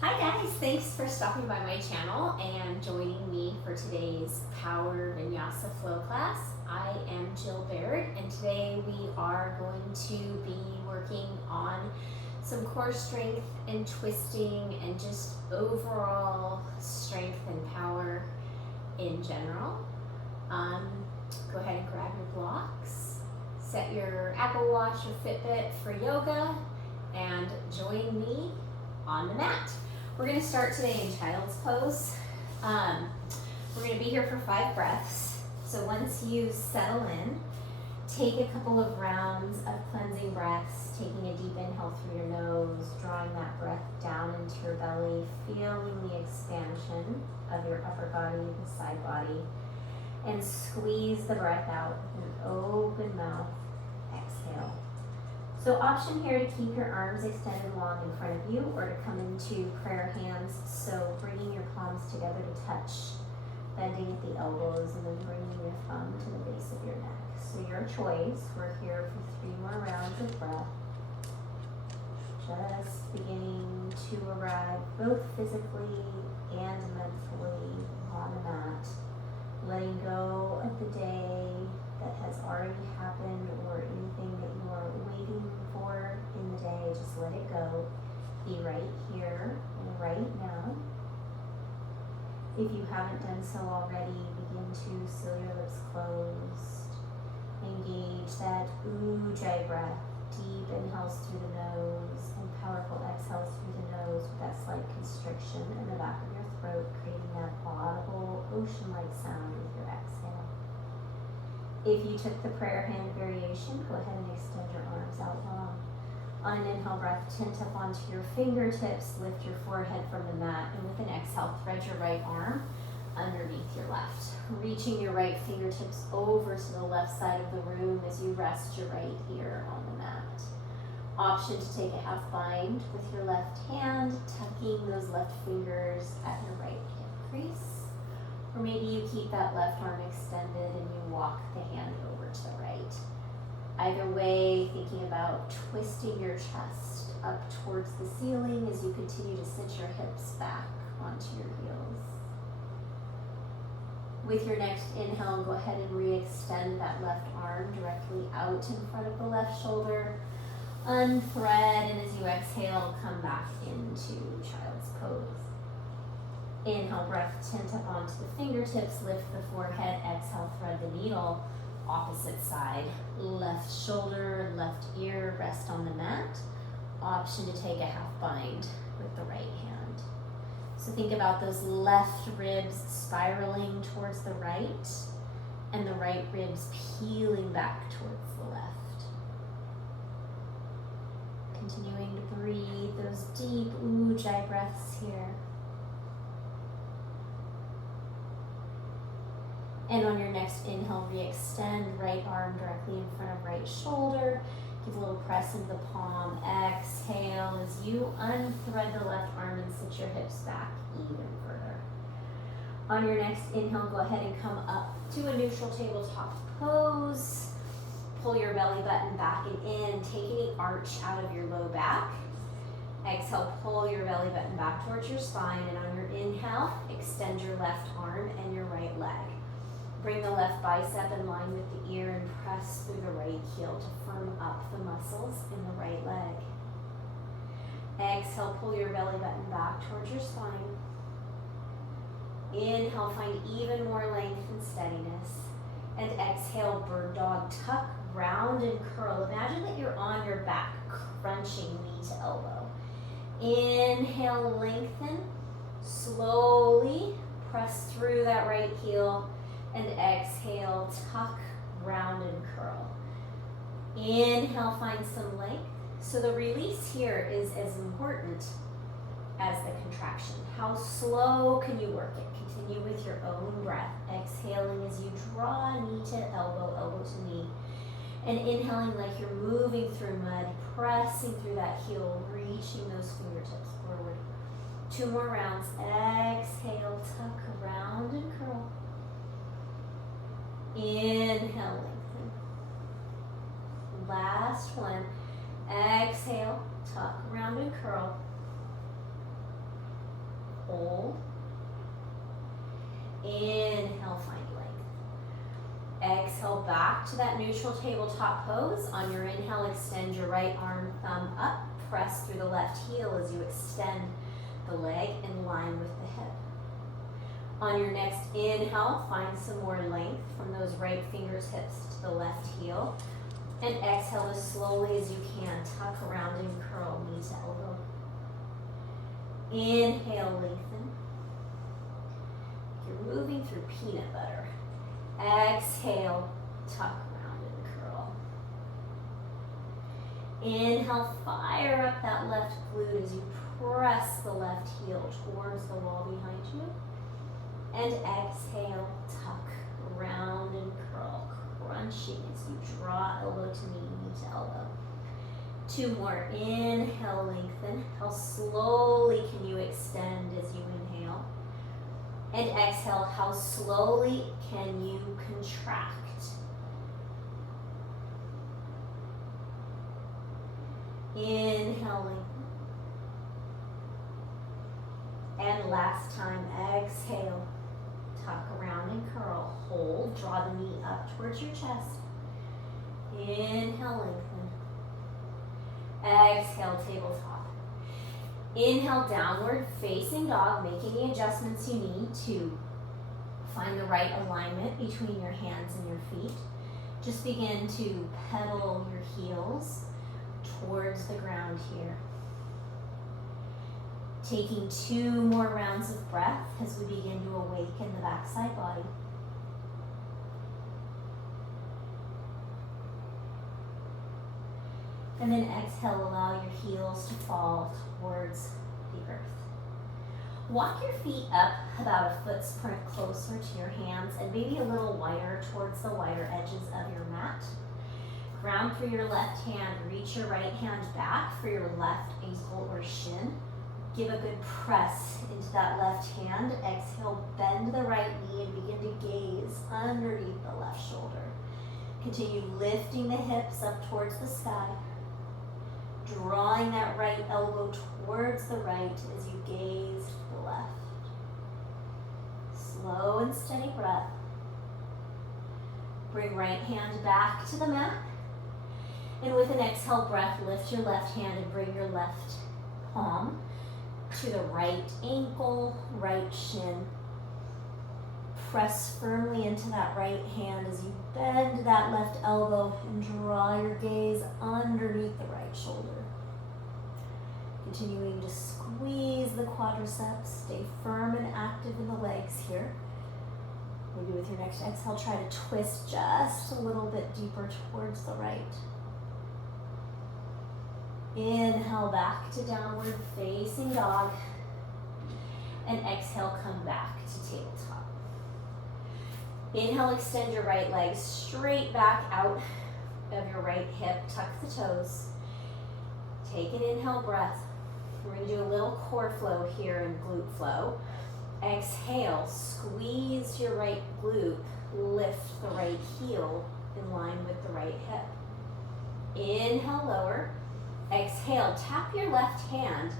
Hi guys, thanks for stopping by my channel and joining me for today's Power Vinyasa Flow class. I am Jill Baird and today we are going to be working on some core strength and twisting and just overall strength and power in general. Go ahead and grab your blocks, set your Apple Watch or Fitbit for yoga, and join me on the mat. We're going to start today in child's pose. We're going to be here for 5 breaths. So once you settle in, take a couple of rounds of cleansing breaths, taking a deep inhale through your nose, drawing that breath down into your belly, feeling the expansion of your upper body, the side body, and squeeze the breath out with an open mouth. Exhale. So option here to keep your arms extended long in front of you or to come into prayer hands. So bringing your palms together to touch, bending at the elbows, and then bringing your thumb to the base of your neck. So your choice. We're here for 3 more rounds of breath. Just beginning to arrive both physically and mentally on the mat. Letting go of the day that has already happened or anything that you are waiting for in the day. Just let it go. Be right here, right now. If you haven't done so already, begin to seal your lips closed. Engage that ujjayi breath. Deep inhales through the nose and powerful exhales through the nose with that slight constriction in the back of your throat, creating that audible ocean-like sound with your exhale. If you took the prayer hand variation, go ahead and extend your arms out long. On an inhale breath, tent up onto your fingertips, lift your forehead from the mat, and with an exhale, thread your right arm underneath your left. Reaching your right fingertips over to the left side of the room as you rest your right ear on the mat. Option to take a half bind with your left hand, tucking those left fingers at your right hip crease. Or maybe you keep that left arm extended and you walk the hand over to the right. Either way, thinking about twisting your chest up towards the ceiling as you continue to sit your hips back onto your heels. With your next inhale, go ahead and re-extend that left arm directly out in front of the left shoulder. Unthread, and as you exhale, come back into child's pose. Inhale, breath, tent up onto the fingertips, lift the forehead, exhale, thread the needle. Opposite side, left shoulder, left ear, rest on the mat. Option to take a half bind with the right hand. So think about those left ribs spiraling towards the right and the right ribs peeling back towards the left. Continuing to breathe those deep ujjayi breaths here. And on your next inhale, re-extend right arm directly in front of right shoulder. Give a little press into the palm. Exhale as you unthread the left arm and sit your hips back even further. On your next inhale, go ahead and come up to a neutral tabletop pose. Pull your belly button back and in. Take any arch out of your low back. Exhale, pull your belly button back towards your spine. And on your inhale, extend your left arm and your right leg. Bring the left bicep in line with the ear and press through the right heel to firm up the muscles in the right leg. Exhale, pull your belly button back towards your spine. Inhale, find even more length and steadiness. And exhale, bird dog, tuck, round, and curl. Imagine that you're on your back, crunching knee to elbow. Inhale, lengthen. Slowly press through that right heel. And exhale, tuck, round, and curl. Inhale, find some length. So the release here is as important as the contraction. How slow can you work it? Continue with your own breath. Exhaling as you draw knee to elbow, elbow to knee. And inhaling like you're moving through mud, pressing through that heel, reaching those fingertips forward. 2 more rounds. Exhale, tuck, round, and curl. Inhale, lengthen. Last one. Exhale, tuck, round, and curl. hold. Inhale, find length. Exhale, back to that neutral tabletop pose. On your inhale, extend your right arm, thumb up. Press through the left heel as you extend the leg in line with the hip. On your next inhale, find some more length from those right fingertips to the left heel. And exhale as slowly as you can. Tuck around and curl knee to elbow. Inhale, lengthen. You're moving through peanut butter. Exhale, tuck around and curl. Inhale, fire up that left glute as you press the left heel towards the wall behind you. And exhale, tuck around and curl, crunching as you draw elbow to knee, knee to elbow. 2 more. Inhale, lengthen. How slowly can you extend as you inhale? And exhale, how slowly can you contract? Inhale, lengthen. And last time, exhale. Tuck around and curl. Hold. Draw the knee up towards your chest. Inhale, lengthen. Exhale, tabletop. Inhale, downward facing dog. Make any adjustments you need to find the right alignment between your hands and your feet. Just begin to pedal your heels towards the ground here. Taking 2 more rounds of breath as we begin to awaken the backside body. And then exhale, allow your heels to fall towards the earth. Walk your feet up about a foot sprint closer to your hands and maybe a little wider towards the wider edges of your mat. Ground through your left hand, reach your right hand back for your left ankle or shin. Give a good press into that left hand. Exhale, bend the right knee and begin to gaze underneath the left shoulder. Continue lifting the hips up towards the sky. Drawing that right elbow towards the right as you gaze to the left. Slow and steady breath. Bring right hand back to the mat. And with an exhale breath, lift your left hand and bring your left palm to the right ankle, right shin. Press firmly into that right hand as you bend that left elbow and draw your gaze underneath the right shoulder. Continuing to squeeze the quadriceps, stay firm and active in the legs here. Maybe with your next exhale, try to twist just a little bit deeper towards the right. Inhale back to downward facing dog. And exhale, come back to tabletop. Inhale, extend your right leg straight back out of your right hip. Tuck the toes. Take an inhale breath. We're going to do a little core flow here and glute flow. Exhale, squeeze your right glute. Lift the right heel in line with the right hip. Inhale, lower. Exhale, tap your left hand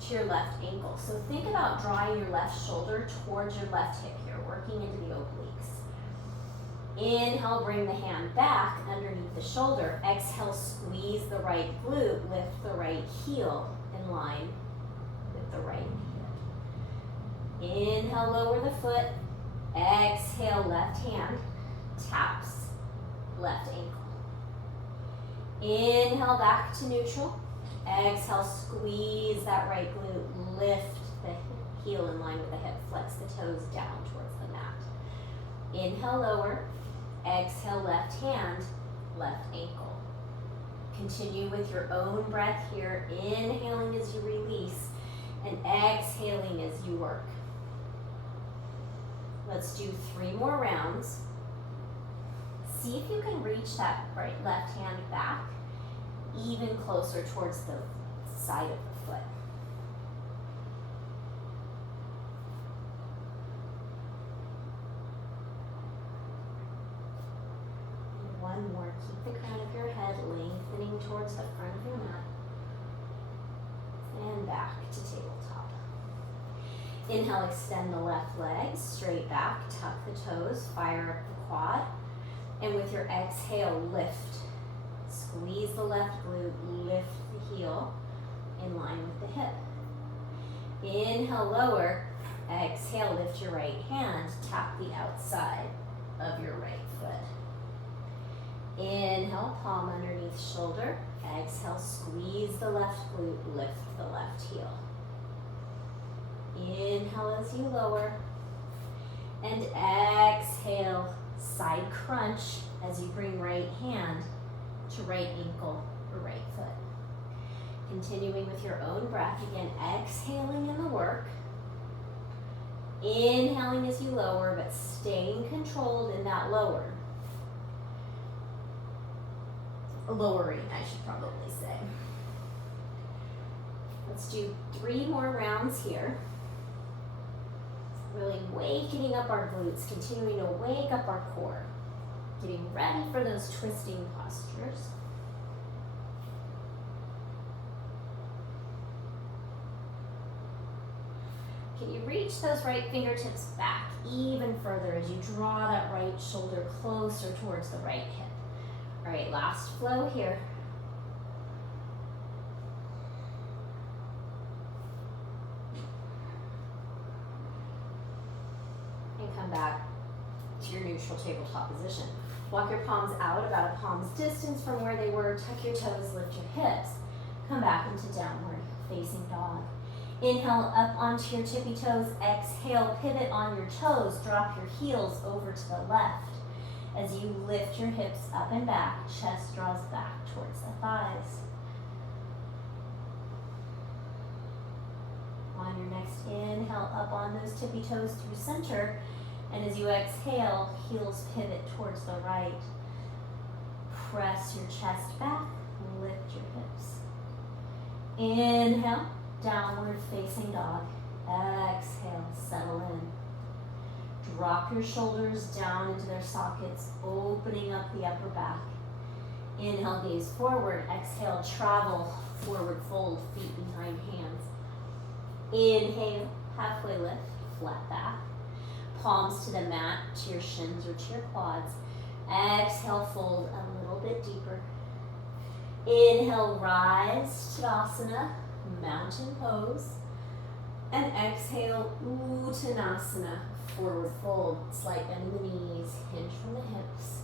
to your left ankle. So think about drawing your left shoulder towards your left hip here, working into the obliques. Inhale, bring the hand back underneath the shoulder. Exhale, squeeze the right glute, lift the right heel in line with the right hip. Inhale, lower the foot. Exhale, left hand taps left ankle. Inhale, back to neutral. Exhale, squeeze that right glute. Lift the heel in line with the hip. Flex the toes down towards the mat. Inhale, lower. Exhale, left hand, left ankle. Continue with your own breath here. Inhaling as you release and exhaling as you work. Let's do 3 more rounds. See if you can reach that right left hand back even closer towards the side of the foot. And 1 more. Keep the crown of your head lengthening towards the front of your mat. And back to tabletop. Inhale, extend the left leg straight back, tuck the toes, fire up the quad. And with your exhale, lift. Squeeze the left glute, lift the heel in line with the hip. Inhale, lower. Exhale, lift your right hand, tap the outside of your right foot. Inhale, palm underneath shoulder. Exhale, squeeze the left glute, lift the left heel. Inhale as you lower. And exhale, side crunch as you bring right hand to right ankle or right foot. Continuing with your own breath, again, exhaling in the work. Inhaling as you lower, but staying controlled in that lower. Lowering, I should probably say. Let's do 3 more rounds here. Really wakening up our glutes, continuing to wake up our core. Getting ready for those twisting postures. Can you reach those right fingertips back even further as you draw that right shoulder closer towards the right hip? All right, last flow here. And come back to your neutral tabletop position. Walk your palms out about a palm's distance from where they were. Tuck your toes, lift your hips. Come back into downward facing dog. Inhale up onto your tippy toes. Exhale, pivot on your toes. Drop your heels over to the left. As you lift your hips up and back, chest draws back towards the thighs. On your next inhale, up on those tippy toes through center. And as you exhale, heels pivot towards the right. Press your chest back, lift your hips. Inhale, downward facing dog. Exhale, settle in. Drop your shoulders down into their sockets, opening up the upper back. Inhale, gaze forward. Exhale, travel, forward fold, feet behind hands. Inhale, halfway lift, flat back. Palms to the mat, to your shins or to your quads. Exhale, fold a little bit deeper. Inhale, rise, Tadasana, mountain pose. And exhale, Uttanasana, forward fold. Slight bend in the knees, hinge from the hips.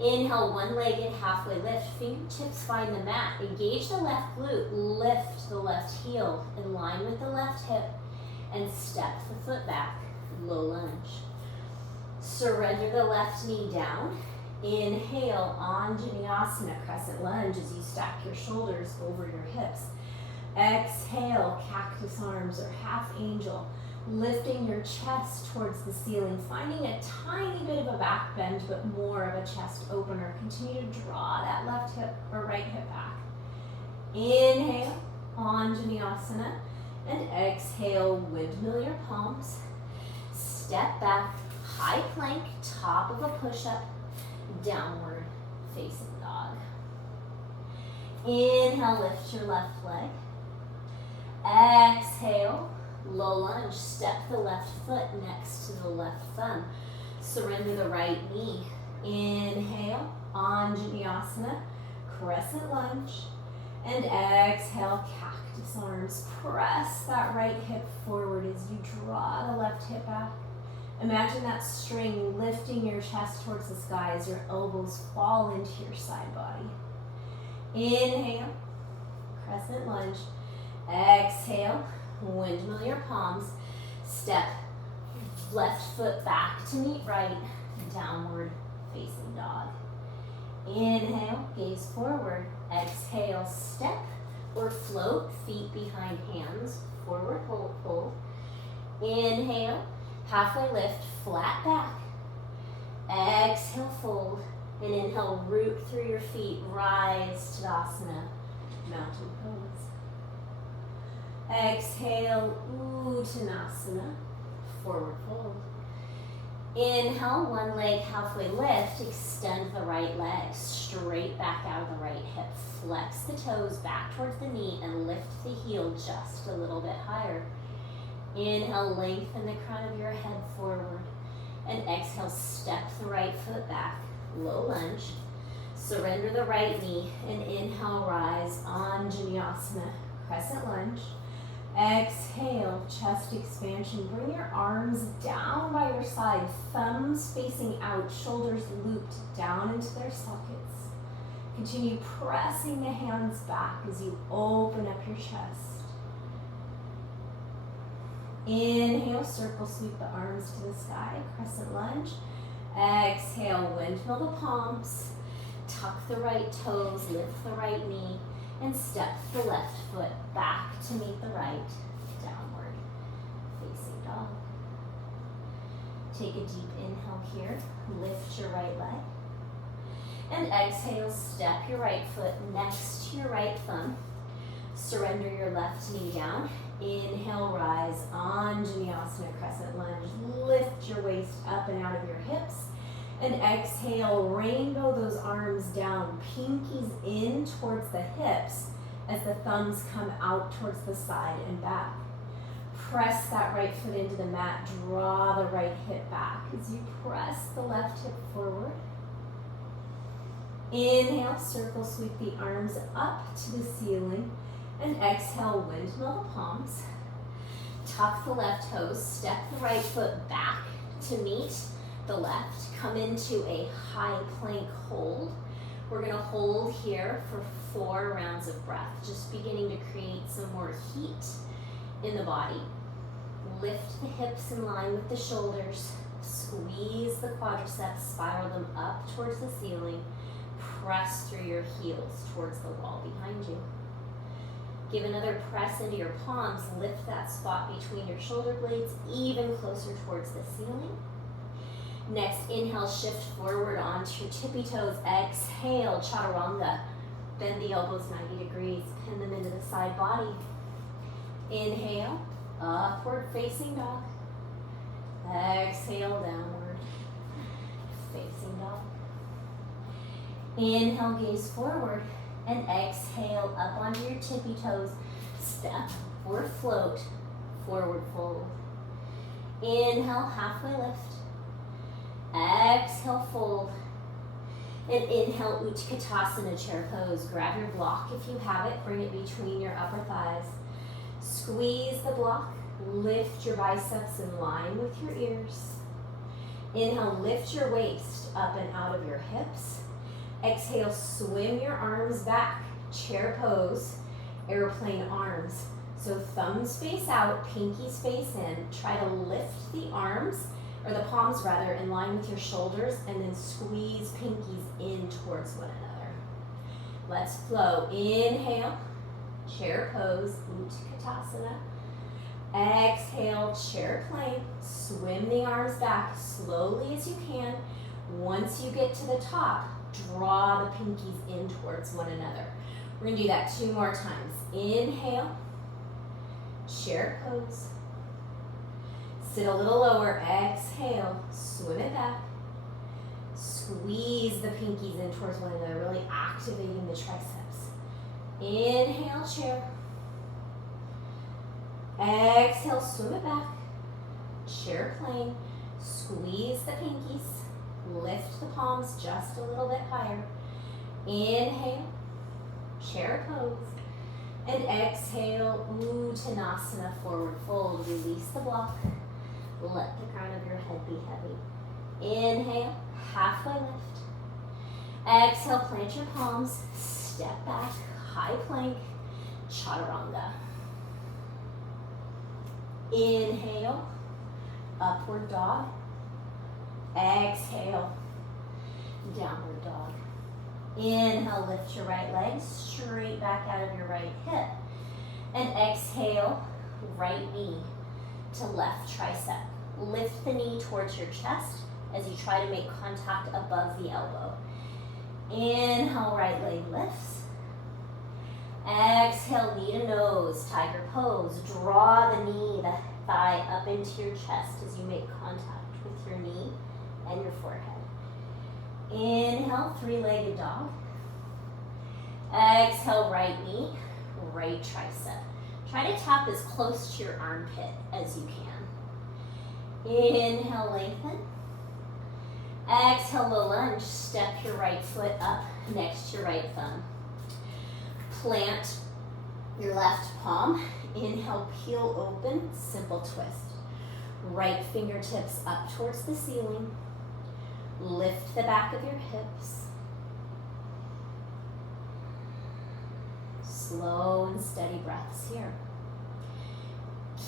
Inhale, one-legged halfway lift. Fingertips find the mat. Engage the left glute. Lift the left heel in line with the left hip. And step the foot back. Low lunge. Surrender the left knee down. Inhale, Vinyasa, crescent lunge as you stack your shoulders over your hips. Exhale, cactus arms or half angel. Lifting your chest towards the ceiling, finding a tiny bit of a back bend, but more of a chest opener. Continue to draw that left hip or right hip back. Inhale, Vinyasa, and exhale, windmill your palms. Step back, high plank, top of a push-up, downward facing dog. Inhale, lift your left leg. Exhale, low lunge, step the left foot next to the left thumb. Surrender the right knee. Inhale, Vinyasa, crescent lunge. And exhale, cactus arms. Press that right hip forward as you draw the left hip back. Imagine that string lifting your chest towards the sky as your elbows fall into your side body. Inhale, crescent lunge. Exhale, windmill your palms. Step left foot back to meet right, downward facing dog. Inhale, gaze forward. Exhale, step or float, feet behind hands, forward fold. Inhale, halfway lift, flat back. Exhale, fold. And inhale, root through your feet, rise, Tadasana, mountain pose. Exhale, Uttanasana, forward fold. Inhale, one leg halfway lift, extend the right leg straight back out of the right hip. Flex the toes back towards the knee and lift the heel just a little bit higher. Inhale, lengthen the crown of your head forward. And exhale, step the right foot back, low lunge. Surrender the right knee and inhale, rise on Vinyasa, crescent lunge. Exhale, chest expansion. Bring your arms down by your side, thumbs facing out, shoulders looped down into their sockets. Continue pressing the hands back as you open up your chest. Inhale, circle sweep the arms to the sky, crescent lunge. Exhale, windmill the palms. Tuck the right toes, lift the right knee, and step the left foot back to meet the right, downward facing dog. Take a deep inhale here, lift your right leg. And exhale, step your right foot next to your right thumb. Surrender your left knee down. Inhale, rise on Vinyasa, crescent lunge. Lift your waist up and out of your hips. And exhale, rainbow those arms down, pinkies in towards the hips as the thumbs come out towards the side and back. Press that right foot into the mat, draw the right hip back as you press the left hip forward. Inhale, circle sweep the arms up to the ceiling, and exhale, windmill the palms. Tuck the left toes, step the right foot back to meet the left. Come into a high plank hold. We're going to hold here for 4 rounds of breath, just beginning to create some more heat in the body. Lift the hips in line with the shoulders. Squeeze the quadriceps, spiral them up towards the ceiling. Press through your heels towards the wall behind you. Give another press into your palms. Lift that spot between your shoulder blades even closer towards the ceiling. Next, inhale, shift forward onto your tippy toes. Exhale, chaturanga. Bend the elbows 90 degrees. Pin them into the side body. Inhale, upward facing dog. Exhale, downward facing dog. Inhale, gaze forward. And exhale, up onto your tippy toes. Step or float, forward fold. Inhale, halfway lift. Exhale, fold. And inhale, Utkatasana, chair pose. Grab your block if you have it. Bring it between your upper thighs. Squeeze the block. Lift your biceps in line with your ears. Inhale, lift your waist up and out of your hips. Exhale, swim your arms back. Chair pose, airplane arms. So thumbs face out, pinkies face in. Try to lift the arms, or the palms rather, in line with your shoulders, and then squeeze pinkies in towards one another. Let's flow. Inhale, chair pose, Utkatasana. Exhale, chair plane. Swim the arms back slowly as you can. Once you get to the top, draw the pinkies in towards one another. We're going to do that 2 more times. Inhale, chair pose. Sit a little lower. Exhale, swim it back. Squeeze the pinkies in towards one another, really activating the triceps. Inhale, chair. Exhale, swim it back. Chair plane. Squeeze the pinkies. Lift the palms just a little bit higher. Inhale, chair pose. And exhale, Uttanasana, forward fold. Release the block. Let the crown of your head be heavy. Inhale, halfway lift. Exhale, plant your palms. Step back, high plank, chaturanga. Inhale, upward dog. Exhale, downward dog. Inhale, lift your right leg straight back out of your right hip. And exhale, right knee to left tricep. Lift the knee towards your chest as you try to make contact above the elbow. Inhale, right leg lifts. Exhale, knee to nose, tiger pose. Draw the knee, the thigh up into your chest as you make contact with your knee and your forehead. Inhale, 3-legged dog. Exhale, right knee, right tricep. Try to tap as close to your armpit as you can. Inhale, lengthen. Exhale to lunge. Step your right foot up next to your right thumb. Plant your left palm. Inhale, peel open, simple twist. Right fingertips up towards the ceiling. Lift the back of your hips. Slow and steady breaths here.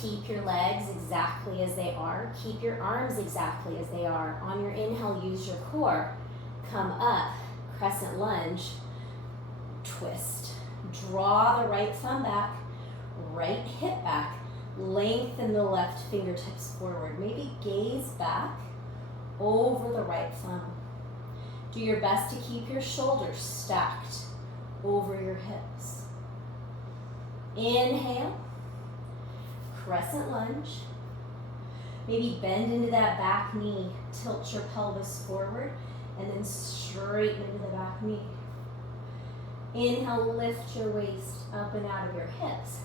Keep your legs exactly as they are. Keep your arms exactly as they are. On your inhale, use your core. Come up, crescent lunge, twist. Draw the right thumb back, right hip back. Lengthen the left fingertips forward. Maybe gaze back over the right thumb. Do your best to keep your shoulders stacked over your hips. Inhale, crescent lunge. Maybe bend into that back knee, tilt your pelvis forward, and then straighten into the back knee. Inhale, lift your waist up and out of your hips.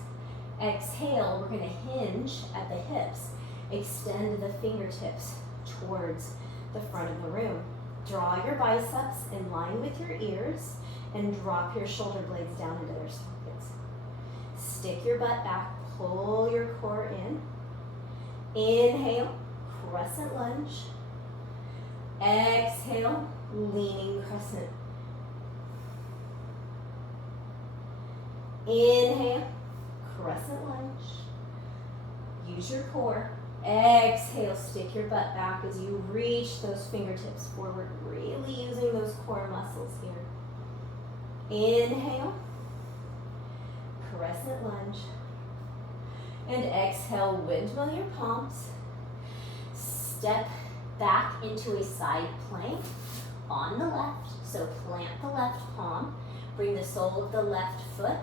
Exhale, we're going to hinge at the hips. Extend the fingertips towards the front of the room. Draw your biceps in line with your ears and drop your shoulder blades down into their sockets. Stick your butt back, pull your core in. Inhale, crescent lunge. Exhale, leaning crescent. Inhale, crescent lunge. Use your core. Exhale, stick your butt back as you reach those fingertips forward, really using those core muscles here. Inhale, crescent lunge. And exhale, windmill your palms. Step back into a side plank on the left. So plant the left palm. Bring the sole of the left foot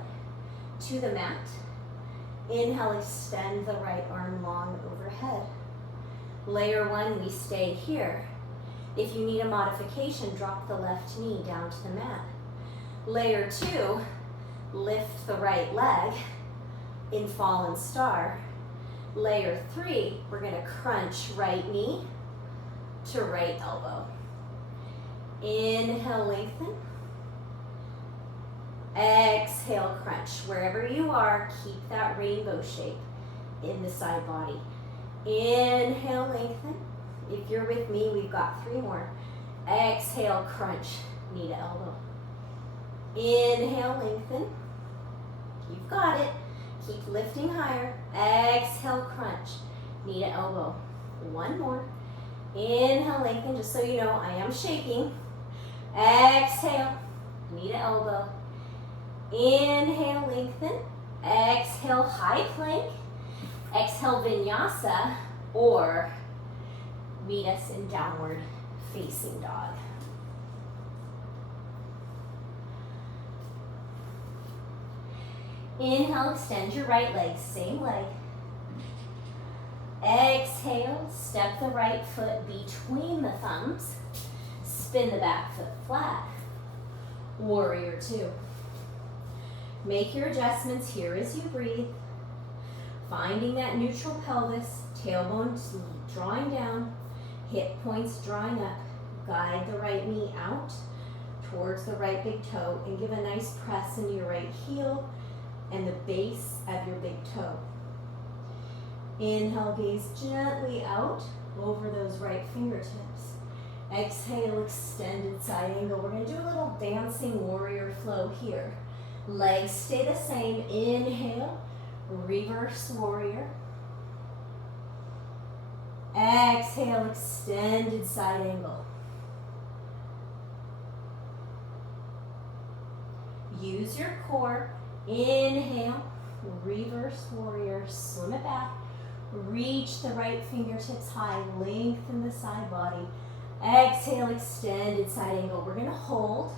to the mat. Inhale, extend the right arm long overhead. Layer one, we stay here. If you need a modification, drop the left knee down to the mat. Layer two, lift the right leg in fallen star. Layer three, we're gonna crunch right knee to right elbow. Inhale, lengthen. Exhale, crunch. Wherever you are, keep that rainbow shape in the side body. Inhale, lengthen. If you're with me, we've got three more. Exhale, crunch, knee to elbow. Inhale, lengthen. You've got it. Keep lifting higher. Exhale, crunch, knee to elbow. One more. Inhale, lengthen. Just so you know, I am shaking. Exhale, knee to elbow. Inhale, lengthen. Exhale, high plank. Exhale, vinyasa, or meet us in downward facing dog. Inhale, extend your right leg, same leg. Exhale, step the right foot between the thumbs. Spin the back foot flat. Warrior two. Make your adjustments here as you breathe. Finding that neutral pelvis, tailbone drawing down, hip points drawing up. Guide the right knee out towards the right big toe and give a nice press into your right heel and the base of your big toe. Inhale, gaze gently out over those right fingertips. Exhale, extended side angle. We're going to do a little dancing warrior flow here. Legs stay the same. Inhale, reverse warrior. Exhale, extended side angle. Use your core. Inhale, reverse warrior. Swim it back. Reach the right fingertips high. Lengthen the side body. Exhale, extended side angle. We're going to hold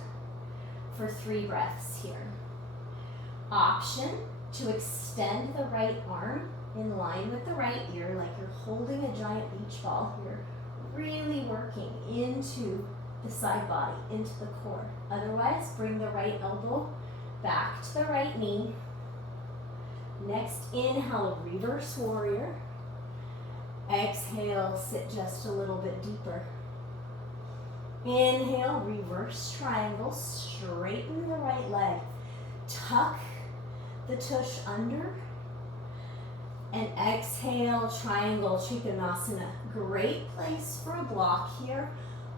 for 3 breaths here. Option to extend the right arm in line with the right ear like you're holding a giant beach ball here. Really working into the side body, into the core. Otherwise, bring the right elbow back to the right knee. Next inhale, reverse warrior. Exhale, sit just a little bit deeper. Inhale, reverse triangle, straighten the right leg. Tuck the tush under. And exhale, triangle trikonasana. Great place for a block here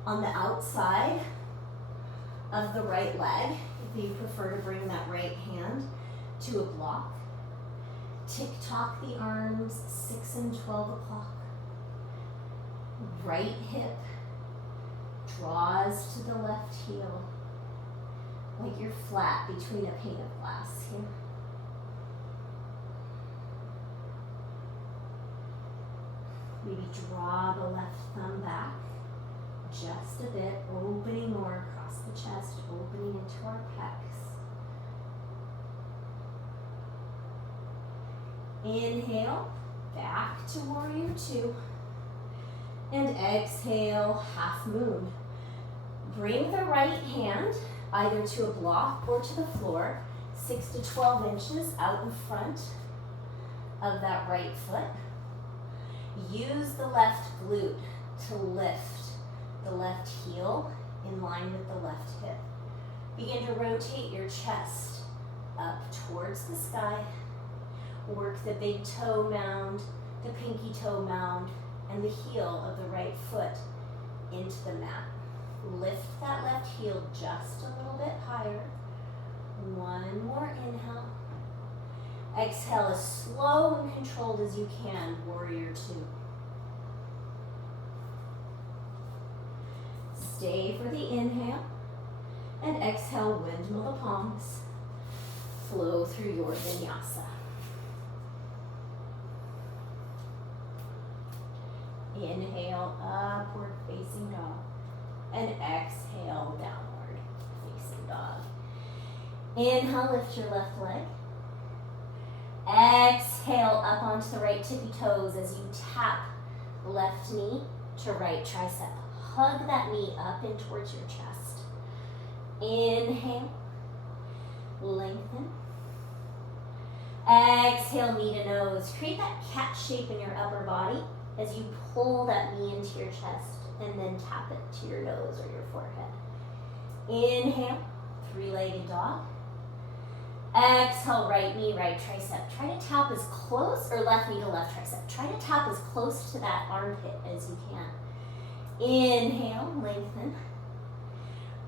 on the outside of the right leg, if you prefer to bring that right hand to a block. Tick-tock the arms, 6 and 12 o'clock. Right hip draws to the left heel, like you're flat between a pane of glass here. Maybe draw the left thumb back just a bit, opening more across the chest, opening into our pecs. Inhale, back to warrior two. And exhale, half moon. Bring the right hand either to a block or to the floor, 6 to 12 inches out in front of that right foot. Use the left glute to lift the left heel in line with the left hip. Begin to rotate your chest up towards the sky. Work the big toe mound, the pinky toe mound, and the heel of the right foot into the mat. Lift that left heel just a little bit higher. One more inhale. Exhale as slow and controlled as you can, warrior two. Stay for the inhale, and exhale, windmill the palms. Flow through your vinyasa. Inhale, upward facing dog. And exhale, downward facing dog. Inhale, lift your left leg. Exhale, up onto the right tippy toes as you tap left knee to right tricep. Hug that knee up in towards your chest. Inhale, lengthen. Exhale, knee to nose. Create that cat shape in your upper body as you pull that knee into your chest and then tap it to your nose or your forehead. Inhale, three-legged dog. Exhale, right knee, right tricep. Try to tap as close, or left knee to left tricep. Try to tap as close to that armpit as you can. Inhale, lengthen.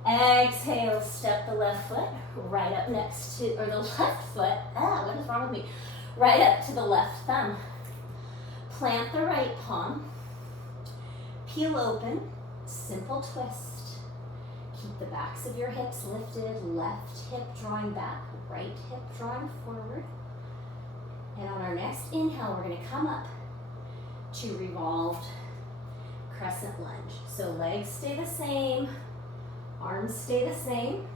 Exhale, step the left foot right up next to, or the left foot, what is wrong with me? Right up to the left thumb. Plant the right palm. Peel open, simple twist. Keep the backs of your hips lifted, left hip drawing back, right hip drawing forward. And on our next inhale, we're going to come up to revolved crescent lunge. So legs stay the same, arms stay the same.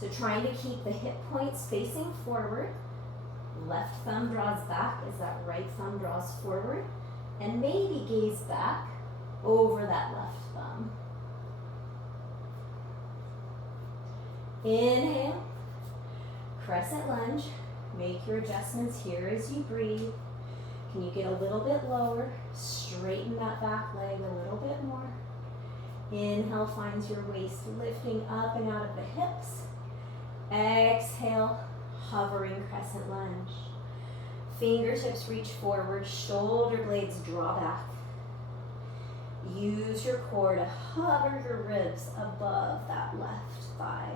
So trying to keep the hip points facing forward. Left thumb draws back as that right thumb draws forward. And maybe gaze back over that left thumb. Inhale, crescent lunge. Make your adjustments here as you breathe. Can you get a little bit lower? Straighten that back leg a little bit more. Inhale finds your waist lifting up and out of the hips. Exhale, hovering crescent lunge. Fingertips reach forward, shoulder blades draw back. Use your core to hover your ribs above that left thigh.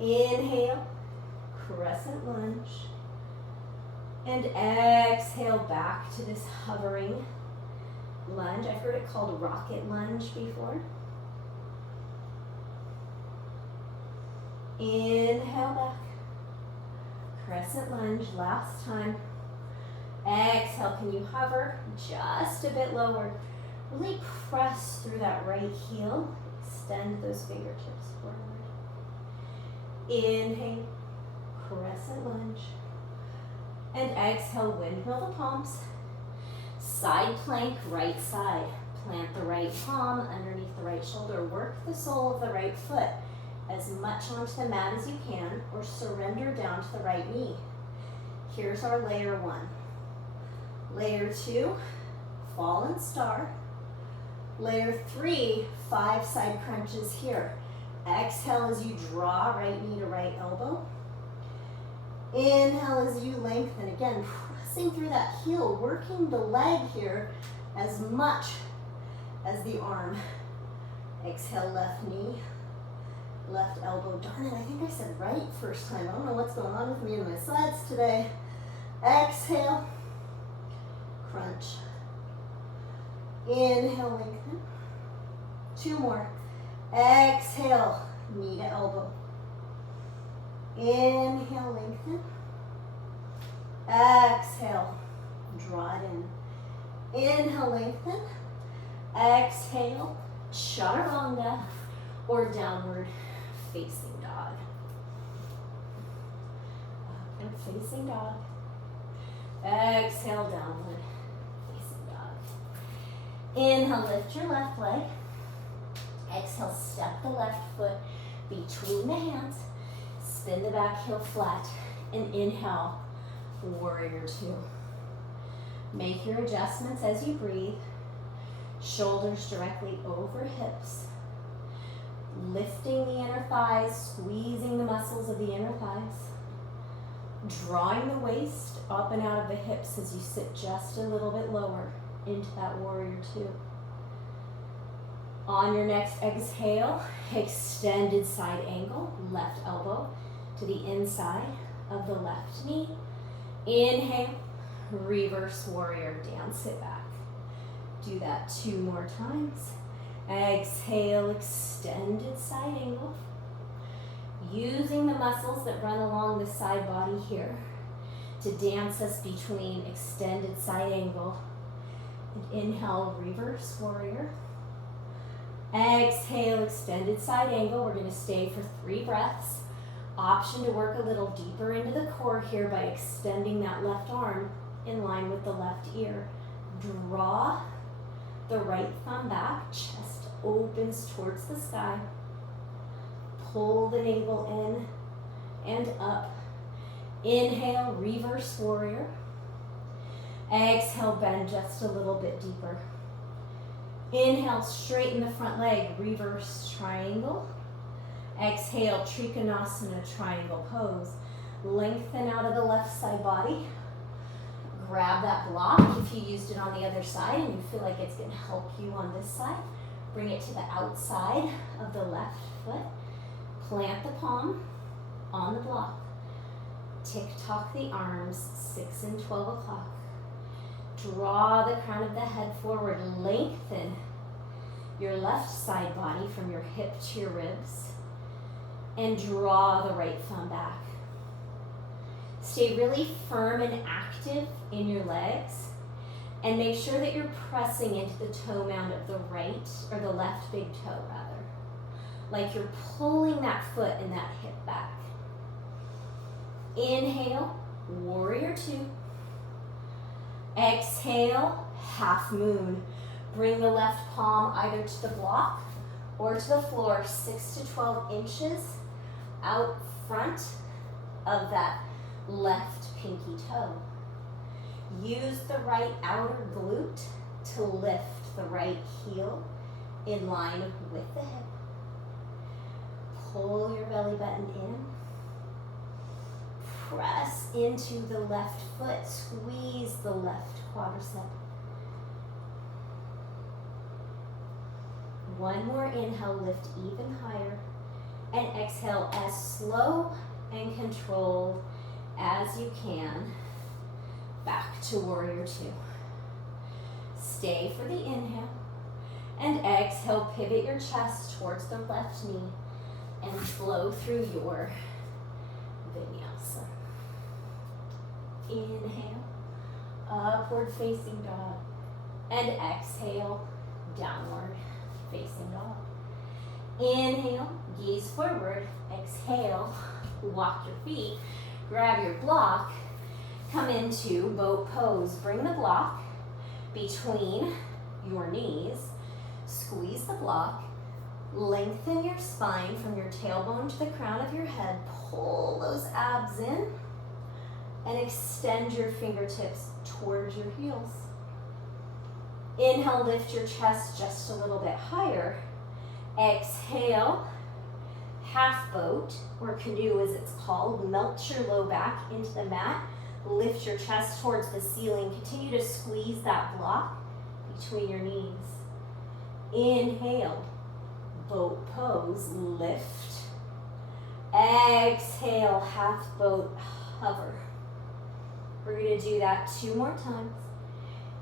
Inhale, crescent lunge. And exhale back to this hovering lunge. I've heard it called rocket lunge before. Inhale back. Crescent lunge, last time. Exhale, can you hover just a bit lower? Really press through that right heel. Extend those fingertips forward. Inhale, crescent lunge. And exhale, windmill the palms. Side plank, right side. Plant the right palm underneath the right shoulder. Work the sole of the right foot as much onto the mat as you can, or surrender down to the right knee. Here's our layer 1. Layer 2, fallen star. Layer 3, 5 side crunches here. Exhale as you draw right knee to right elbow. Inhale as you lengthen. Again, pressing through that heel, working the leg here as much as the arm. Exhale, left knee, left elbow. Darn it, I think I said right first time. I don't know what's going on with me and my slides today. Exhale, crunch. Inhale, lengthen. 2 more. Exhale, knee to elbow. Inhale, lengthen. Exhale, draw it in. Inhale, lengthen. Exhale, chaturanga or downward facing dog. Upward facing dog. Exhale, downward facing dog. Inhale, lift your left leg. Exhale, step the left foot between the hands. Spin the back heel flat. And inhale, warrior 2. Make your adjustments as you breathe. Shoulders directly over hips. Lifting the inner thighs, squeezing the muscles of the inner thighs. Drawing the waist up and out of the hips as you sit just a little bit lower into that warrior 2. On your next exhale, extended side angle, left elbow to the inside of the left knee. Inhale, reverse warrior, dance it back. Do that 2 more times. Exhale, extended side angle. Using the muscles that run along the side body here to dance us between extended side angle and inhale, reverse warrior. Exhale, extended side angle. We're going to stay for 3 breaths. Option to work a little deeper into the core here by extending that left arm in line with the left ear. Draw the right thumb back, chest opens towards the sky. Pull the navel in and up. Inhale, reverse warrior. Exhale, bend just a little bit deeper. Inhale, straighten the front leg, reverse triangle. Exhale, Trikonasana, triangle pose. Lengthen out of the left side body. Grab that block if you used it on the other side and you feel like it's going to help you on this side. Bring it to the outside of the left foot. Plant the palm on the block. Tick-tock the arms, 6 and 12 o'clock. Draw the crown of the head forward. Lengthen your left side body from your hip to your ribs. And draw the right thumb back. Stay really firm and active in your legs. And make sure that you're pressing into the toe mound of the right, or the left big toe rather. Like you're pulling that foot and that hip back. Inhale, warrior 2. Exhale, half moon. Bring the left palm either to the block or to the floor, 6 to 12 inches out front of that left pinky toe. Use the right outer glute to lift the right heel in line with the hip. Pull your belly button in. Press into the left foot. Squeeze the left quadricep. 1 more inhale, lift even higher. And exhale as slow and controlled as you can. Back to warrior 2. Stay for the inhale. And exhale, pivot your chest towards the left knee and flow through your Vinyasa. Inhale, upward facing dog. And exhale, downward facing dog. Inhale, gaze forward. Exhale, walk your feet. Grab your block. Come into boat pose. Bring the block between your knees. Squeeze the block. Lengthen your spine from your tailbone to the crown of your head. Pull those abs in. and extend your fingertips towards your heels. Inhale, lift your chest just a little bit higher. Exhale, half boat, or canoe as it's called. Melt your low back into the mat. Lift your chest towards the ceiling. Continue to squeeze that block between your knees. Inhale, boat pose, lift. Exhale, half boat, hover. We're going to do that 2 more times.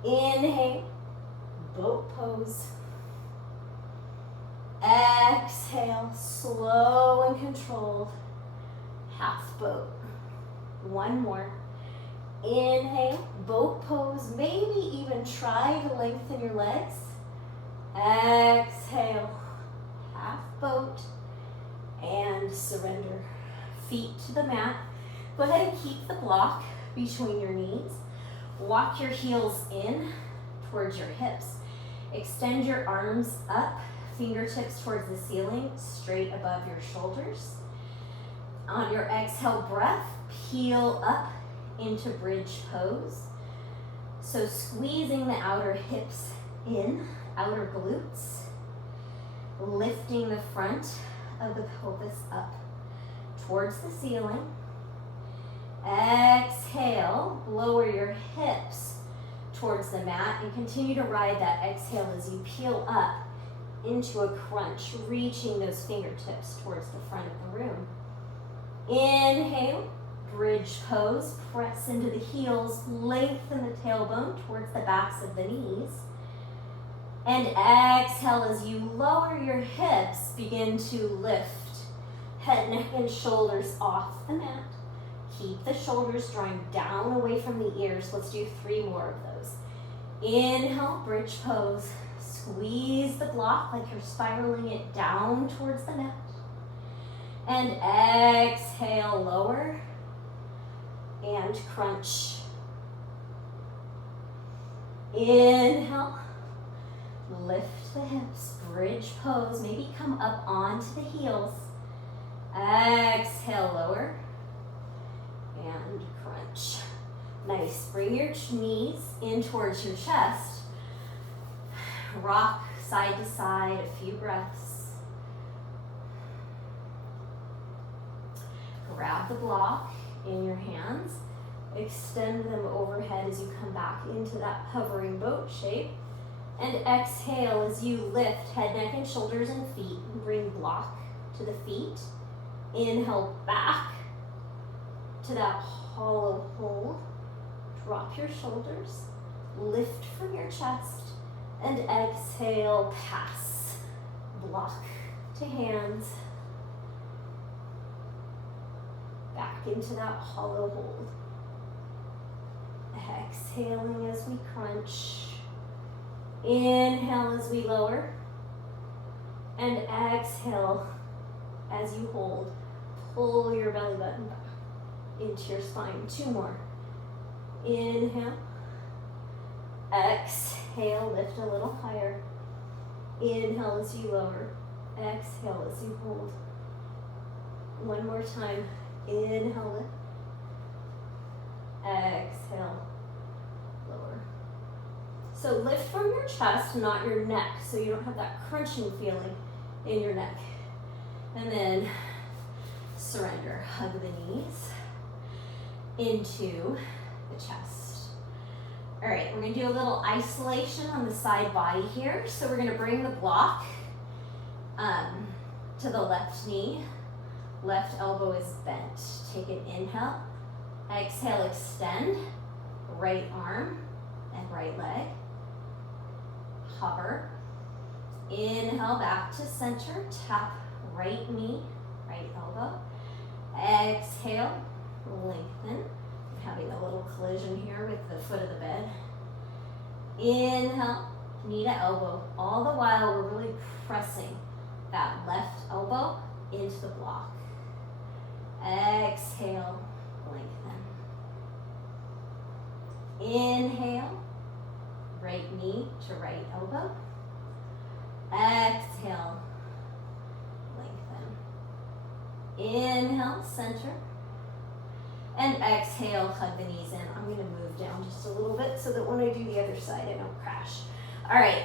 Inhale, boat pose. Exhale, slow and controlled, half boat. 1 more. Inhale, boat pose. Maybe even try to lengthen your legs. Exhale, half boat, and surrender. Feet to the mat. Go ahead and keep the block between your knees. Walk your heels in towards your hips. Extend your arms up, fingertips towards the ceiling, straight above your shoulders. On your exhale breath, peel up into bridge pose. So squeezing the outer hips in, outer glutes, lifting the front of the pelvis up towards the ceiling. Exhale, lower your hips towards the mat and continue to ride that exhale as you peel up into a crunch, reaching those fingertips towards the front of the room. Inhale, bridge pose, press into the heels, lengthen the tailbone towards the backs of the knees. And exhale as you lower your hips, begin to lift head, neck, and shoulders off the mat. Keep the shoulders drawing down away from the ears. Let's do 3 more of those. Inhale, bridge pose. Squeeze the block like you're spiraling it down towards the mat. And exhale, lower and crunch. Inhale, lift the hips, bridge pose. Maybe come up onto the heels. Exhale, lower and crunch. Nice. Bring your knees in towards your chest. Rock side to side, a few breaths. Grab the block in your hands. Extend them overhead as you come back into that hovering boat shape. And exhale as you lift head, neck, and shoulders and feet. Bring block to the feet. Inhale back to that hollow hold. Drop your shoulders. Lift from your chest. And exhale, pass. Block to hands. Back into that hollow hold. Exhaling as we crunch. Inhale as we lower. And exhale as you hold. Pull your belly button back into your spine. 2 more. Inhale. Exhale, lift a little higher. Inhale as you lower. Exhale as you hold. 1 more time. Inhale, lift. Exhale, lower. So lift from your chest, not your neck, so you don't have that crunching feeling in your neck. And then surrender. Hug the knees into the chest. All right, we're gonna do a little isolation on the side body here. So we're gonna bring the block to the left knee. Left elbow is bent. Take an inhale. Exhale, extend. Right arm and right leg. Hover. Inhale, back to center. Tap right knee, right elbow. Exhale, lengthen. I'm having a little collision here with the foot of the bed. Inhale, knee to elbow. All the while, we're really pressing that left elbow into the block. Exhale, lengthen. Inhale, right knee to right elbow. Exhale, lengthen. Inhale, center. And exhale, hug the knees in. I'm gonna move down just a little bit so that when I do the other side, I don't crash. All right,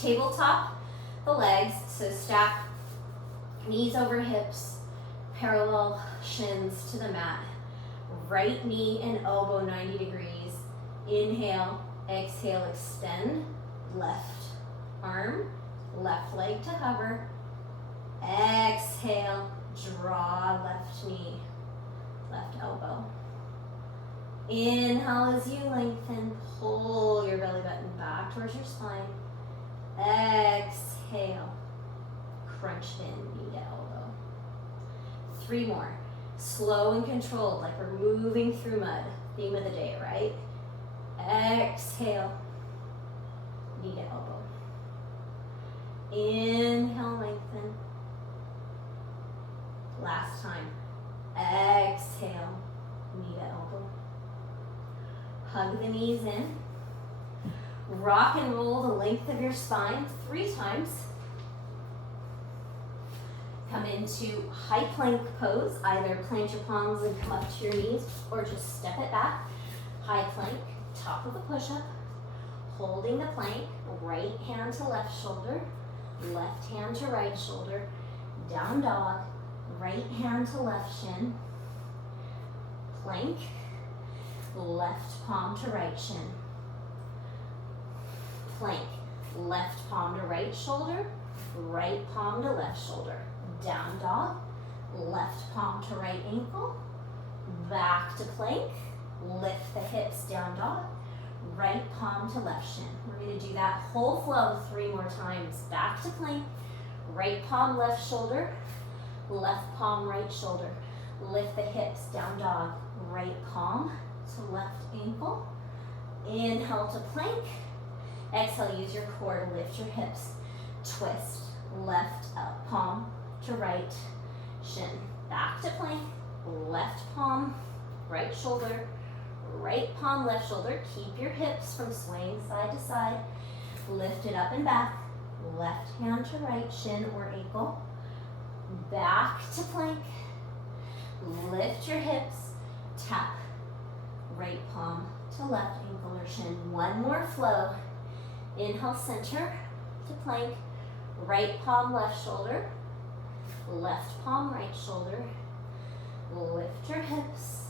tabletop the legs, so stack knees over hips, parallel shins to the mat. Right knee and elbow 90 degrees. Inhale, exhale, extend. Left arm, left leg to hover. Exhale, draw left knee, left elbow. Inhale as you lengthen, pull your belly button back towards your spine. Exhale, crunch in, knee to elbow. 3 more. Slow and controlled, like we're moving through mud. Theme of the day, right? Exhale, knee to elbow. Inhale, lengthen. Last time. Exhale, knee to elbow. Hug the knees in. Rock and roll the length of your spine 3 times. Come into high plank pose. Either plant your palms and come up to your knees or just step it back. High plank, top of a push-up. Holding the plank, right hand to left shoulder, left hand to right shoulder. Down dog, right hand to left shin. Plank, left palm to right shin. Plank, left palm to right shoulder, right palm to left shoulder. Down dog, left palm to right ankle, back to plank, lift the hips, down dog, right palm to left shin. We're going to do that whole flow 3 more times. Back to plank, right palm left shoulder, left palm right shoulder. Lift the hips, down dog, right palm to left ankle. Inhale to plank. Exhale, use your core to lift your hips. Twist, left palm to right shin. Back to plank, left palm, right shoulder, right palm, left shoulder. Keep your hips from swaying side to side. Lift it up and back. Left hand to right shin or ankle. Back to plank. Lift your hips. Tap right palm to left ankle or shin. 1 more flow. Inhale, center to plank. Right palm, left shoulder. Left palm, right shoulder. Lift your hips.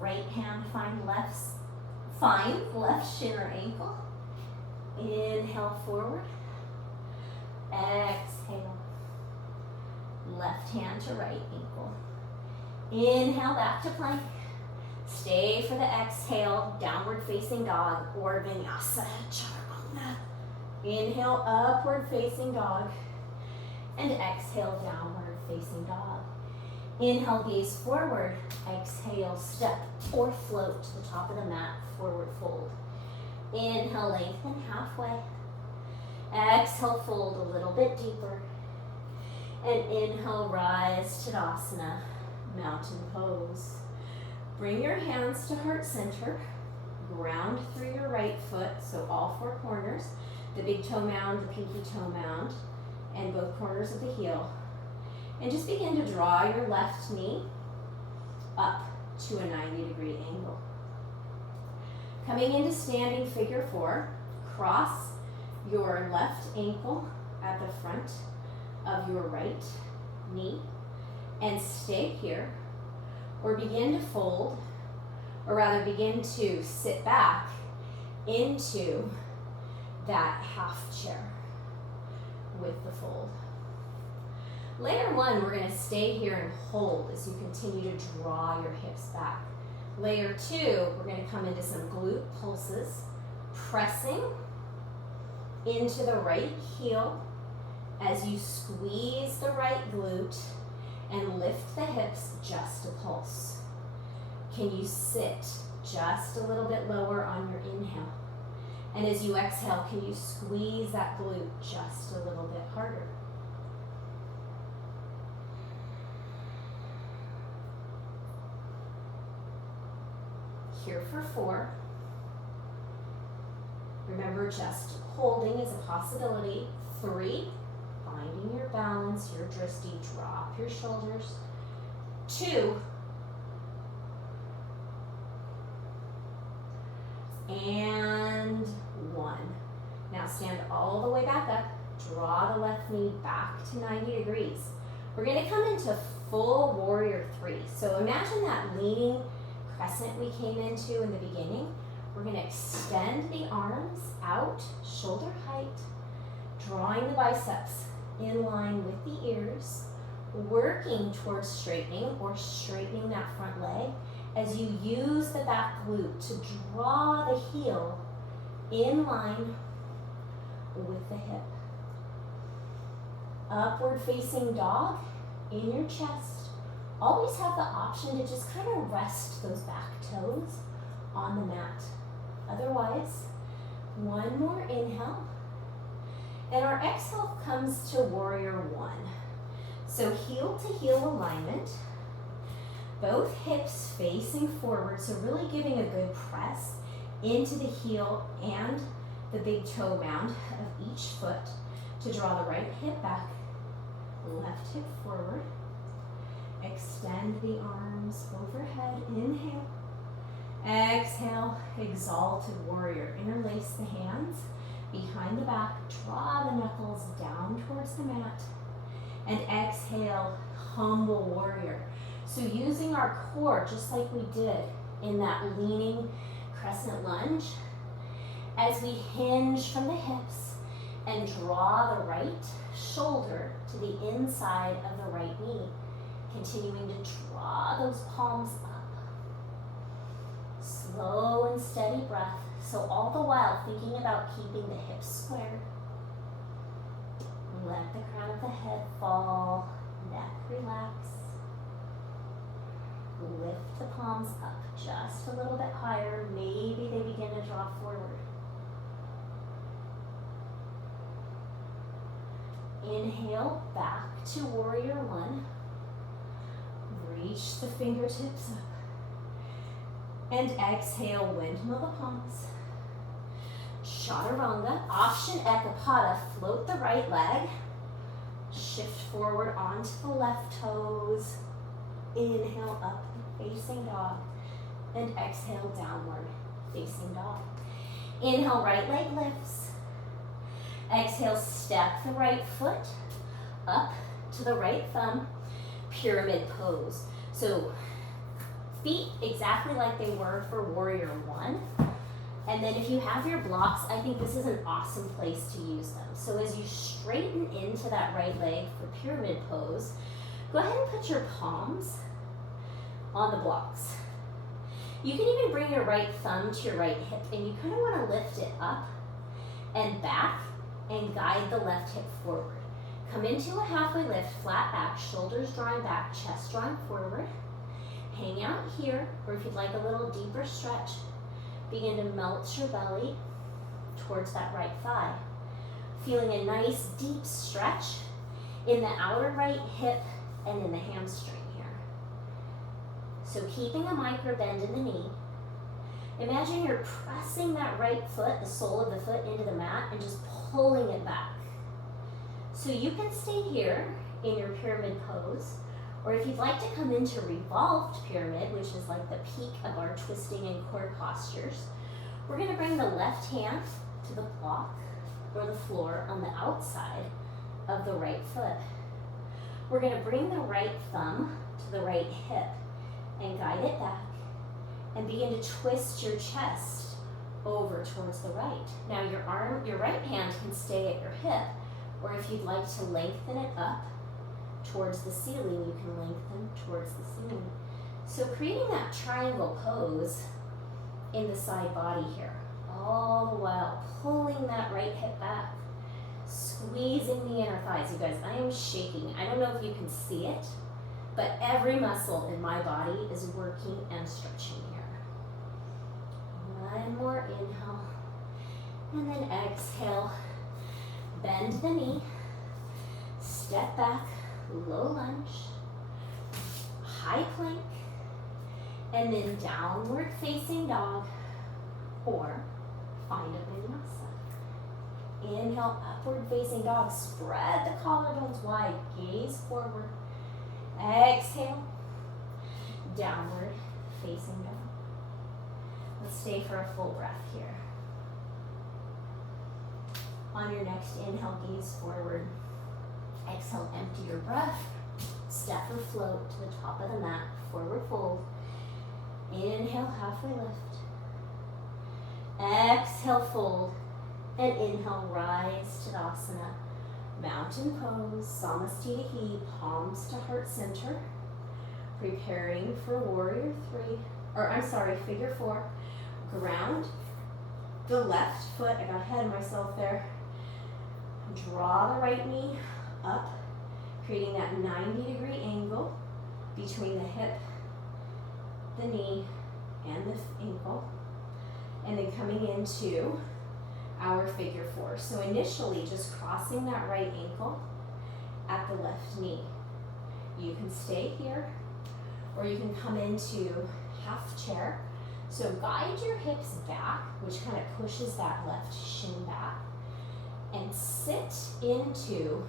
Right hand find left shin or ankle. Inhale forward. Exhale. Left hand to right ankle. Inhale back to plank. Stay for the exhale, downward facing dog or Vinyasa chaturanga. Inhale, upward facing dog. And exhale, downward facing dog. Inhale, gaze forward. Exhale, step or float to the top of the mat, forward fold. Inhale, lengthen halfway. Exhale, fold a little bit deeper. And inhale, rise to Tadasana, mountain pose. Bring your hands to heart center. Ground through your right foot, so all 4 corners. The big toe mound, the pinky toe mound, and both corners of the heel. And just begin to draw your left knee up to a 90-degree angle. Coming into standing figure 4, cross your left ankle at the front of your right knee and stay here, or begin to fold, or rather begin to sit back into that half chair with the fold. Layer 1, we're going to stay here and hold as you continue to draw your hips back. Layer 2, we're going to come into some glute pulses, pressing into the right heel as you squeeze the right glute and lift the hips just a pulse. Can you sit just a little bit lower on your inhale? And as you exhale, can you squeeze that glute just a little bit harder? Here for 4. Remember, just holding is a possibility. 3, finding your balance, your drishti, drop your shoulders. 2, and 1. Now stand all the way back up. Draw the left knee back to 90 degrees. We're going to come into full warrior 3. So imagine that leaning crescent we came into in the beginning. We're going to extend the arms out, shoulder height, drawing the biceps in line with the ears, working towards straightening or straightening that front leg as you use the back glute to draw the heel in line with the hip. Upward facing dog in your chest. Always have the option to just kind of rest those back toes on the mat. Otherwise, one more inhale. And our exhale comes to warrior 1. So heel to heel alignment. Both hips facing forward, so really giving a good press into the heel and the big toe mound of each foot to draw the right hip back, left hip forward. Extend the arms overhead, inhale. Exhale, exalted warrior. Interlace the hands behind the back, draw the knuckles down towards the mat, and exhale, humble warrior. So using our core, just like we did in that leaning crescent lunge, as we hinge from the hips and draw the right shoulder to the inside of the right knee, continuing to draw those palms up. Slow and steady breath. So all the while thinking about keeping the hips squared. Let the crown of the head fall, neck relax. Lift the palms up just a little bit higher. Maybe they begin to draw forward. Inhale back to warrior 1. Reach the fingertips up. And exhale, windmill the palms. Chaturanga, option Ekapada, float the right leg. Shift forward onto the left toes. Inhale up, facing dog. And exhale, downward, facing dog. Inhale, right leg lifts. Exhale, step the right foot up to the right thumb, pyramid pose. So feet exactly like they were for warrior 1. And then if you have your blocks, I think this is an awesome place to use them. So as you straighten into that right leg for pyramid pose, go ahead and put your palms on the blocks. You can even bring your right thumb to your right hip, and you kind of want to lift it up and back and guide the left hip forward. Come into a halfway lift, flat back, shoulders drawing back, chest drawing forward. Hang out here, or if you'd like a little deeper stretch, begin to melt your belly towards that right thigh. Feeling a nice deep stretch in the outer right hip and in the hamstring here. So keeping a micro bend in the knee. Imagine you're pressing that right foot, the sole of the foot, into the mat and just pulling it back. So you can stay here in your pyramid pose, or if you'd like to come into revolved pyramid, which is like the peak of our twisting and core postures, we're going to bring the left hand to the block or the floor on the outside of the right foot. We're going to bring the right thumb to the right hip and guide it back and begin to twist your chest over towards the right. Now your right hand can stay at your hip, or if you'd like to lengthen it up towards the ceiling, you can lengthen towards the ceiling. So creating that triangle pose in the side body here, all the while pulling that right hip back, squeezing the inner thighs. You guys, I am shaking. I don't know if you can see it, but every muscle in my body is working and stretching here. One more inhale, and then exhale. Bend the knee, step back, low lunge, high plank, and then downward facing dog, or find a vinyasa. Inhale, upward facing dog, spread the collarbones wide, gaze forward. Exhale, downward facing dog. Let's stay for a full breath here. On your next inhale, gaze forward. Exhale, empty your breath. Step or float to the top of the mat, forward fold. Inhale, halfway lift. Exhale, fold. And inhale, rise to Tadasana. Mountain pose, Samasthiti, palms to heart center. Preparing for warrior figure four. Ground the left foot, I got ahead of myself there. Draw the right knee up, creating that 90-degree angle between the hip, the knee, and the ankle. And then coming into our figure four. So initially just crossing that right ankle at the left knee. You can stay here, or you can come into half chair. So guide your hips back, which kind of pushes that left shin back, and sit into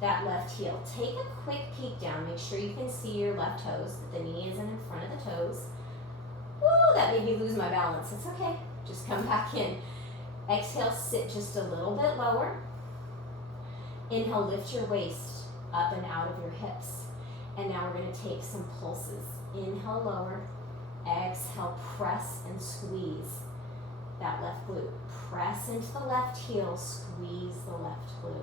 that left heel. Take a quick peek down. Make sure you can see your left toes, that the knee isn't in front of the toes. Woo, that made me lose my balance. It's okay. Just come back in. Exhale, sit just a little bit lower. Inhale, lift your waist up and out of your hips. And now we're going to take some pulses. Inhale, lower. Exhale, press and squeeze that left glute. Press into the left heel, squeeze the left glute.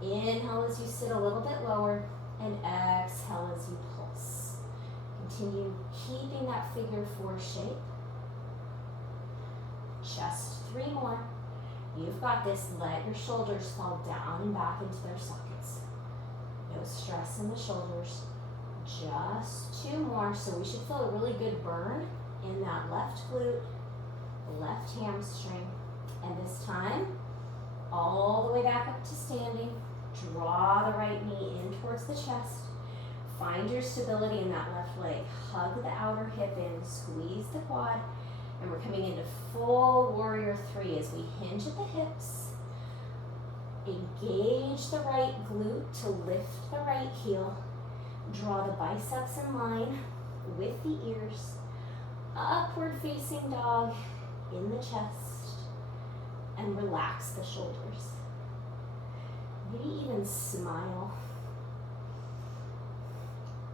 Inhale as you sit a little bit lower, and exhale as you pulse. Continue keeping that figure four shape. Just 3 more. You've got this. Let your shoulders fall down and back into their sockets. No stress in the shoulders. Just 2 more. So we should feel a really good burn in that left glute, left hamstring. And this time, all the way back up to standing. Draw the right knee in towards the chest. Find your stability in that left leg. Hug the outer hip in, squeeze the quad. And we're coming into full warrior three as we hinge at the hips. Engage the right glute to lift the right heel. Draw the biceps in line with the ears. Upward facing dog in the chest. And relax the shoulders. Maybe even smile.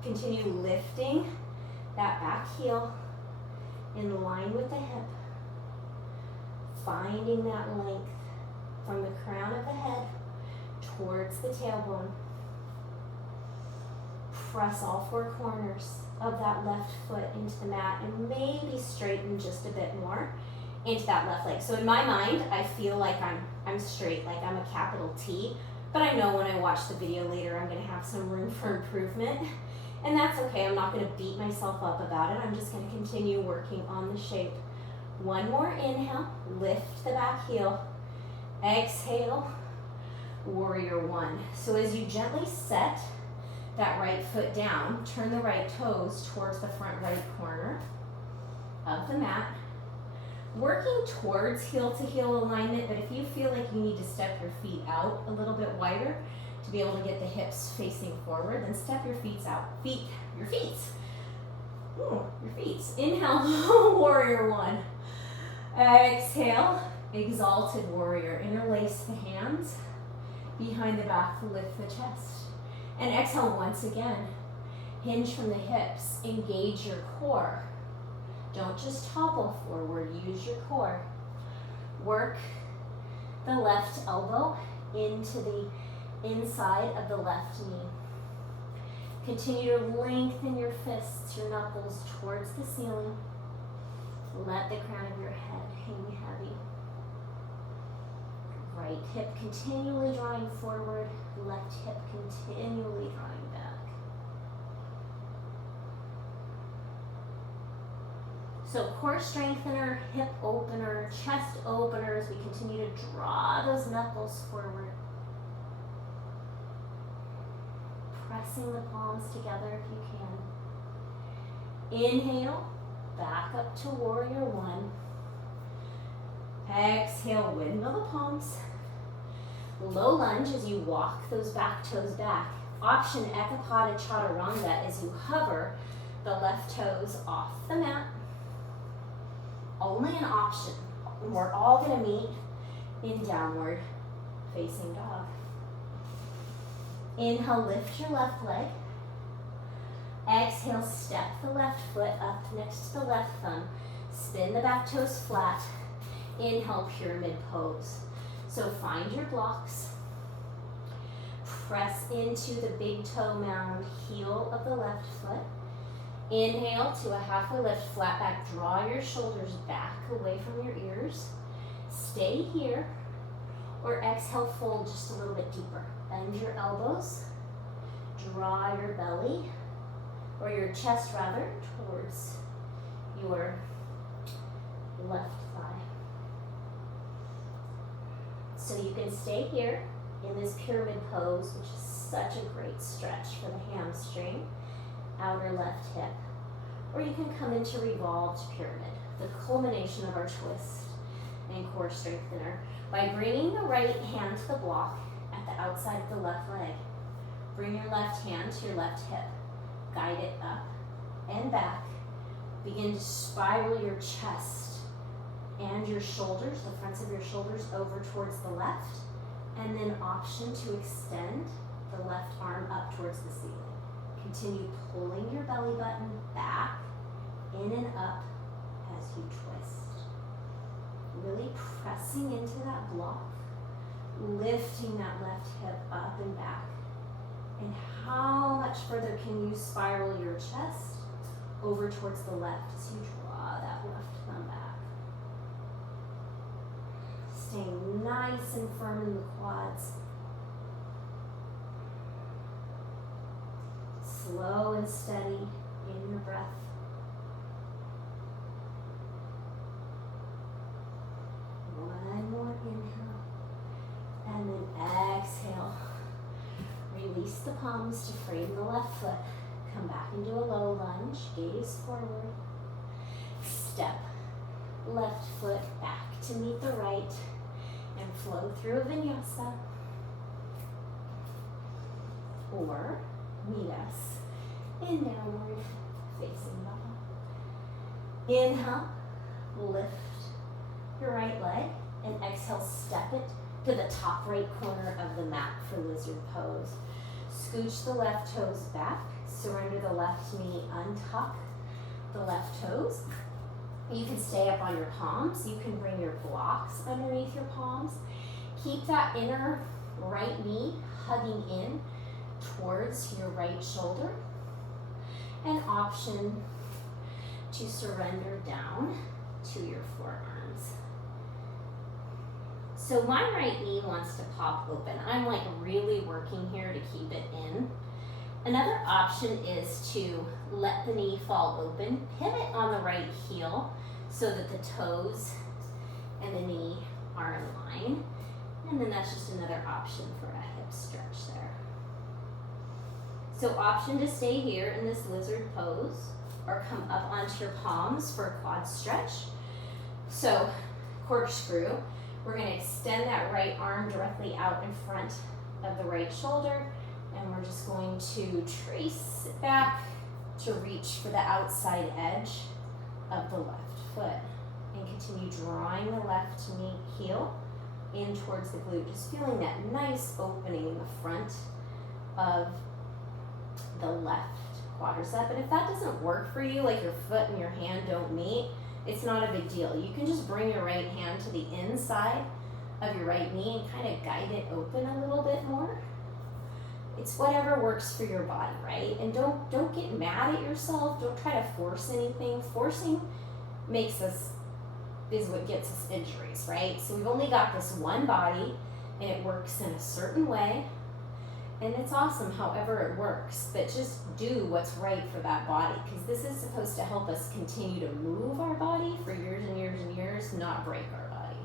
Continue lifting that back heel in line with the hip. Finding that length from the crown of the head towards the tailbone. Press all 4 corners of that left foot into the mat and maybe straighten just a bit more into that left leg. So in my mind, I feel like I'm straight, like I'm a capital T, but I know when I watch the video later, I'm gonna have some room for improvement. And that's okay, I'm not gonna beat myself up about it. I'm just gonna continue working on the shape. 1 more inhale, lift the back heel. Exhale, warrior 1. So as you gently set that right foot down, turn the right toes towards the front right corner of the mat. Working towards heel to heel alignment, but if you feel like you need to step your feet out a little bit wider to be able to get the hips facing forward, then step your feet out. Your feet. Inhale, warrior 1. Exhale, exalted warrior. Interlace the hands behind the back, lift the chest. And exhale once again. Hinge from the hips, engage your core. Don't just topple forward, use your core. Work the left elbow into the inside of the left knee. Continue to lengthen your fists, your knuckles towards the ceiling. Let the crown of your head hang heavy. Right hip continually drawing forward, left hip continually drawing back. So core strengthener, hip opener, chest opener as we continue to draw those knuckles forward. Pressing the palms together if you can. Inhale, back up to warrior 1. Exhale, windmill the palms. Low lunge as you walk those back toes back. Option Ekapada Chaturanga is you hover the left toes off the mat. Only an option. We're all gonna meet in downward facing dog. Inhale, lift your left leg. Exhale, step the left foot up next to the left thumb. Spin the back toes flat. Inhale, pyramid pose. So find your blocks. Press into the big toe mound, heel of the left foot. Inhale to a halfway lift, flat back. Draw your shoulders back away from your ears. Stay here. Or exhale, fold just a little bit deeper. Bend your elbows. Draw your belly, or your chest rather, towards your left thigh. So you can stay here in this pyramid pose, which is such a great stretch for the hamstring, outer left hip. Or you can come into revolved pyramid, the culmination of our twist and core strengthener, by bringing the right hand to the block at the outside of the left leg. Bring your left hand to your left hip. Guide it up and back. Begin to spiral your chest and your shoulders, the fronts of your shoulders, over towards the left. And then option to extend the left arm up towards the ceiling. Continue pulling your belly button back, in and up as you twist. Really pressing into that block, lifting that left hip up and back. And how much further can you spiral your chest over towards the left as you draw that left thumb back. Staying nice and firm in the quads. Slow and steady in your breath. One more inhale. And then exhale. Release the palms to frame the left foot. Come back into a low lunge. Gaze forward. Step left foot back to meet the right. And flow through a vinyasa. Or meet us in downward facing dog. Inhale, lift your right leg, and exhale, step it to the top right corner of the mat for lizard pose. Scooch the left toes back, surrender the left knee, untuck the left toes. You can stay up on your palms. You can bring your blocks underneath your palms. Keep that inner right knee hugging in towards your right shoulder. An option to surrender down to your forearms. So my right knee wants to pop open. I'm like really working here to keep it in. Another option is to let the knee fall open, pivot on the right heel so that the toes and the knee are in line. And then that's just another option for a hip stretch there. So option to stay here in this lizard pose or come up onto your palms for a quad stretch. So corkscrew, we're going to extend that right arm directly out in front of the right shoulder, and we're just going to trace it back to reach for the outside edge of the left foot, and continue drawing the left knee heel in towards the glute, just feeling that nice opening in the front of the left quadricep. And if that doesn't work for you, like your foot and your hand don't meet, it's not a big deal. You can just bring your right hand to the inside of your right knee and kind of guide it open a little bit more. It's whatever works for your body, right? And don't get mad at yourself. Don't try to force anything. Forcing is what gets us injuries, right? So we've only got this one body, and it works in a certain way, and it's awesome however it works, but just do what's right for that body, because this is supposed to help us continue to move our body for years and years and years, not break our body.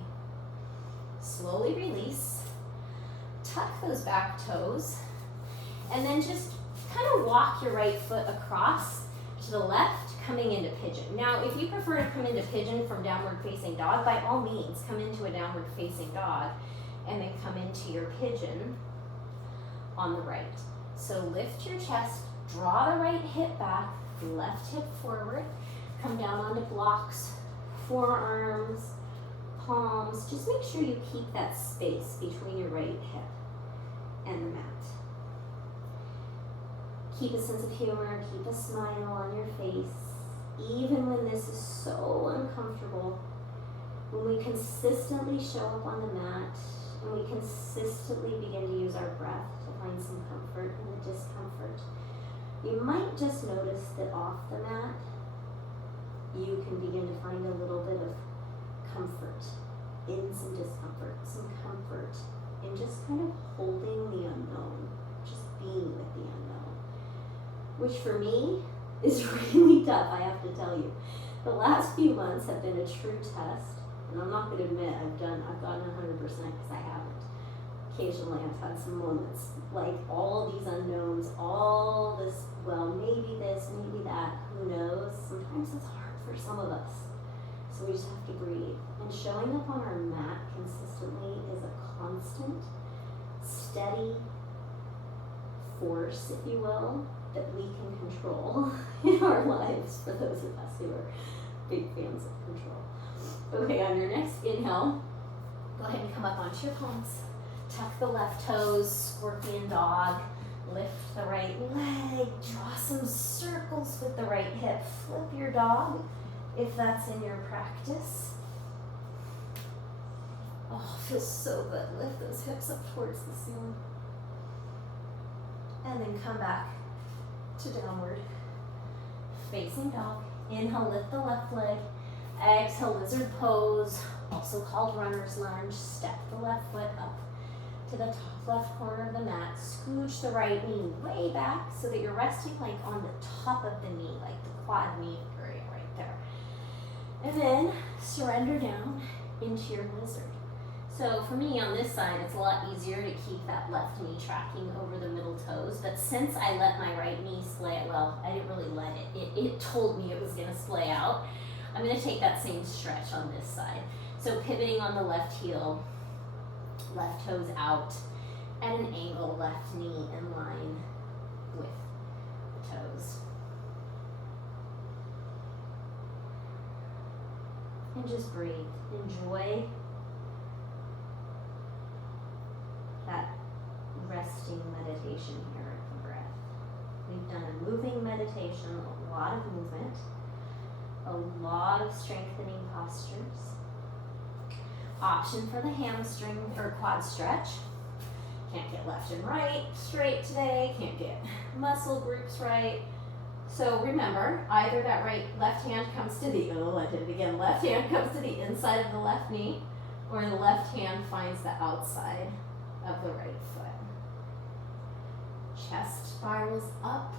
Slowly release, tuck those back toes, and then just kind of walk your right foot across to the left, coming into pigeon. Now, if you prefer to come into pigeon from downward facing dog, by all means, come into a downward facing dog, and then come into your pigeon on the right. So lift your chest, draw the right hip back, left hip forward, come down onto blocks, forearms, palms. Just make sure you keep that space between your right hip and the mat. Keep a sense of humor, keep a smile on your face, even when this is so uncomfortable. When we consistently show up on the mat and we consistently begin to use our breath to find some comfort in the discomfort, you might just notice that off the mat, you can begin to find a little bit of comfort in some discomfort, some comfort in just kind of holding the unknown, just being with the unknown, which for me is really tough, I have to tell you. The last few months have been a true test, and I'm not going to admit I've gotten 100% because I haven't. Occasionally I've had some moments, like all these unknowns, all this, well, maybe this, maybe that, who knows? Sometimes it's hard for some of us. So we just have to breathe. And showing up on our mat consistently is a constant, steady force, if you will, that we can control in our lives, for those of us who are big fans of control. Okay, on your next inhale, go ahead and come up onto your palms. Tuck the left toes, scorpion dog. Lift the right leg, draw some circles with the right hip. Flip your dog if that's in your practice. Oh, feels so good. Lift those hips up towards the ceiling. And then come back to downward facing dog. Inhale, lift the left leg. Exhale, lizard pose, also called runner's lunge. Step the left foot up to the top left corner of the mat. Scooch the right knee way back so that you're resting like on the top of the knee, like the quad knee area right there. And then surrender down into your lizard. So for me on this side, it's a lot easier to keep that left knee tracking over the middle toes. But since I let my right knee splay, well, I didn't really let it. It told me it was gonna splay out. I'm gonna take that same stretch on this side. So pivoting on the left heel, left toes out, at an angle, left knee in line with the toes. And just breathe. Enjoy that resting meditation here at the breath. We've done a moving meditation, a lot of movement, a lot of strengthening postures. Option for the hamstring or quad stretch. Can't get left and right straight today, can't get muscle groups right. So remember, either that left hand comes to the, I did it again, left hand comes to the inside of the left knee, or the left hand finds the outside of the right foot. Chest spirals up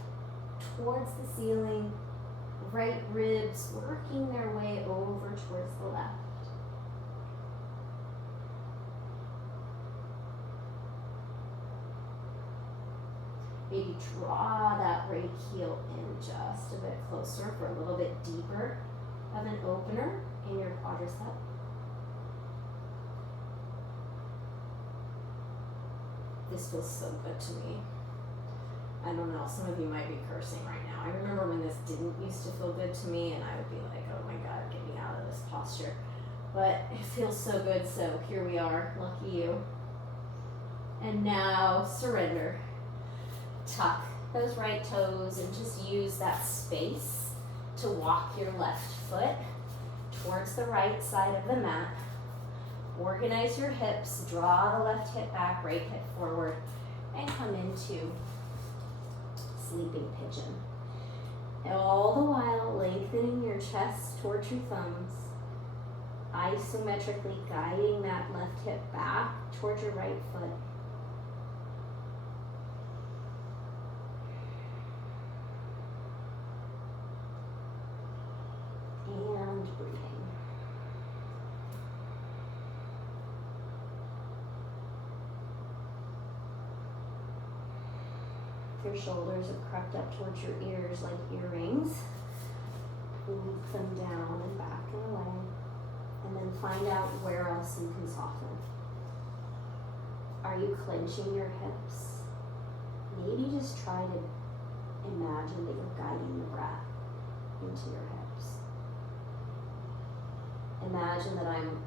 towards the ceiling, right ribs working their way over towards the left. Maybe draw that right heel in just a bit closer for a little bit deeper of an opener in your quadricep. This feels so good to me. I don't know, some of you might be cursing right now. I remember when this didn't used to feel good to me and I would be like, oh my God, get me out of this posture. But it feels so good, so here we are, lucky you. And now surrender. Tuck those right toes and just use that space to walk your left foot towards the right side of the mat. Organize your hips, draw the left hip back, right hip forward, and come into sleeping pigeon. And all the while lengthening your chest towards your thumbs, isometrically guiding that left hip back towards your right foot. And breathing. Your shoulders have crept up towards your ears like earrings. Loop them down and back and away. And then find out where else you can soften. Are you clenching your hips? maybe just try to imagine that you're guiding the breath into your hips. Imagine that I'm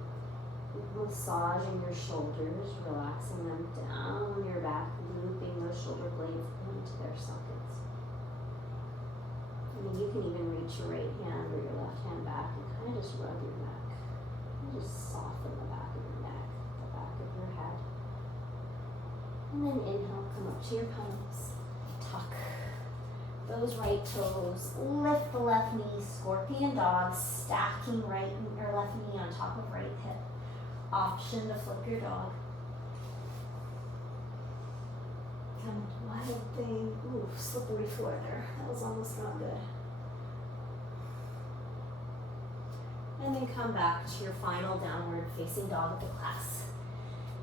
massaging your shoulders, relaxing them down your back, looping those shoulder blades into their sockets. And you can even reach your right hand or your left hand back and kind of just rub your neck. And just soften the back of your neck, the back of your head. And then inhale, come up to your palms. Tuck those right toes. Lift the left knee, scorpion dog, stacking right or left knee on top of right hip. Option to flip your dog. Come wild thing. Ooh, slippery floor there. That was almost not good. And then come back to your final downward facing dog of the class.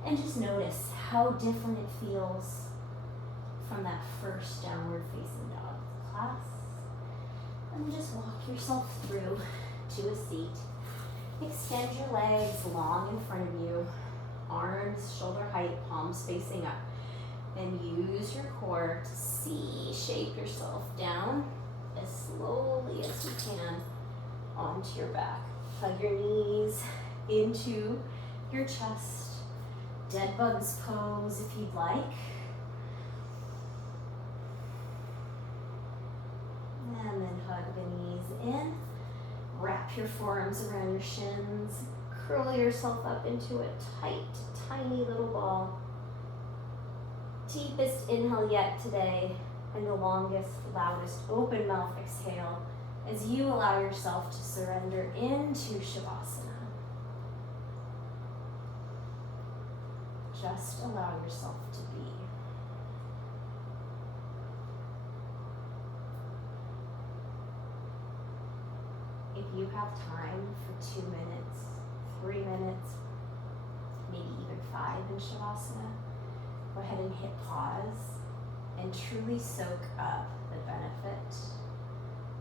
And just notice how different it feels from that first downward facing dog of the class. And just walk yourself through to a seat. Extend your legs long in front of you, arms shoulder height, palms facing up. And use your core to C-shape yourself down as slowly as you can onto your back. Hug your knees into your chest. Dead bugs pose if you'd like. And then hug the knees in. Wrap your forearms around your shins. Curl yourself up into a tight, tiny little ball. Deepest inhale yet today, and the longest, loudest open mouth exhale as you allow yourself to surrender into Shavasana. Just allow yourself to be. If you have time for 2 minutes, 3 minutes, maybe even 5 in Shavasana, go ahead and hit pause and truly soak up the benefit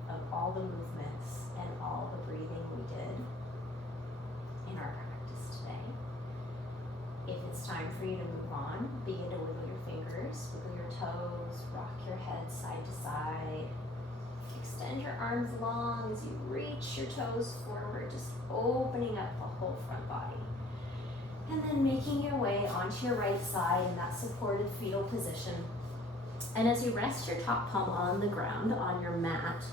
of all the movements and all the breathing we did in our practice today. If it's time for you to move on, begin to wiggle your fingers, wiggle your toes, rock your head side to side. Extend your arms long as you reach your toes forward, just opening up the whole front body. And then making your way onto your right side in that supported fetal position. And as you rest your top palm on the ground, on your mat,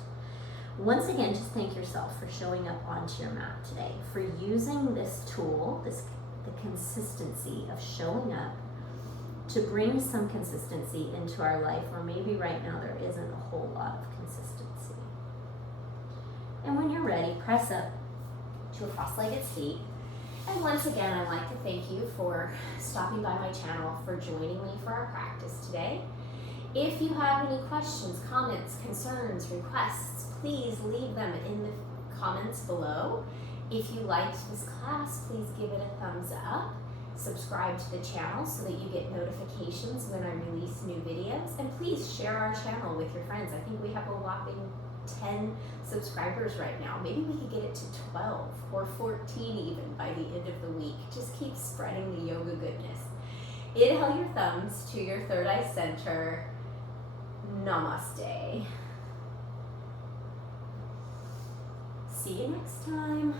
once again, just thank yourself for showing up onto your mat today, for using this tool, the consistency of showing up to bring some consistency into our life where maybe right now there isn't a whole lot of consistency. And when you're ready, press up to a cross-legged seat. And once again, I'd like to thank you for stopping by my channel, for joining me for our practice today. If you have any questions, comments, concerns, requests, please leave them in the comments below. If you liked this class, please give it a thumbs up. Subscribe to the channel so that you get notifications when I release new videos. And please share our channel with your friends. I think we have a whopping 10 subscribers right now. Maybe we could get it to 12 or 14 even by the end of the week. Just keep spreading the yoga goodness. Inhale your thumbs to your third eye center. Namaste. See you next time.